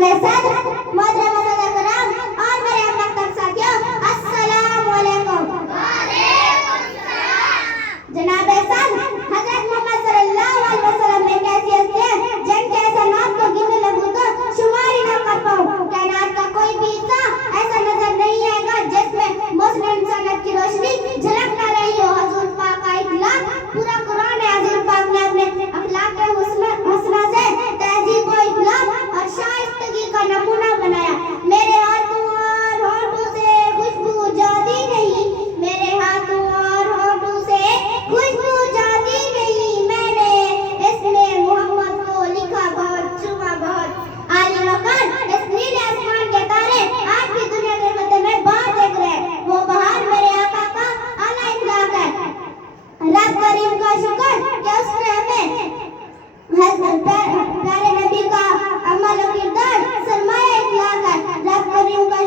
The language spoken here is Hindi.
जनाब सदर, मोहतरम सदर कराम और मेरे हम तक साथियों, अस्सलाम वालेकुम। जनाब सदर, हजरत मोहम्मद सल्लल्लाहु अलैहि वसल्लम ने कैसी हस्तियां जिनके ऐसा नाम को गिनने लगूं तो शुमारी न कर पाऊं। कायनात का कोई भी हिस्सा ऐसा नजर नहीं आएगा जिसमें मुस्लिम इंसानियत की रोशनी झलक न रही हो। हुजूर पाक का इखलाक पूरा कुरान है। हुजूर पाक ने अपने अखलाक के हुस्न से तहजीब व इखलाक और शाइस्तगी का नमूना बनाया। मेरे हाथों और होठों से खुशबू जाती नहीं, मेरे हाथों और होठों से खुशबू जाती नहीं, मैंने इसमें मोहम्मद को लिखा बहुत, छुपा बहुत। आली मकान इस नीले आसमान के तारे आज भी दुनिया के मध्य में बाहर देख रहे हैं। वो बाहर मेरे आका का आला इखलाक है। रब करीम का शुक्र कि उसने हमें प्यारे नबी का अमल और किरदार सरमाया इखलाक है। रब करीम का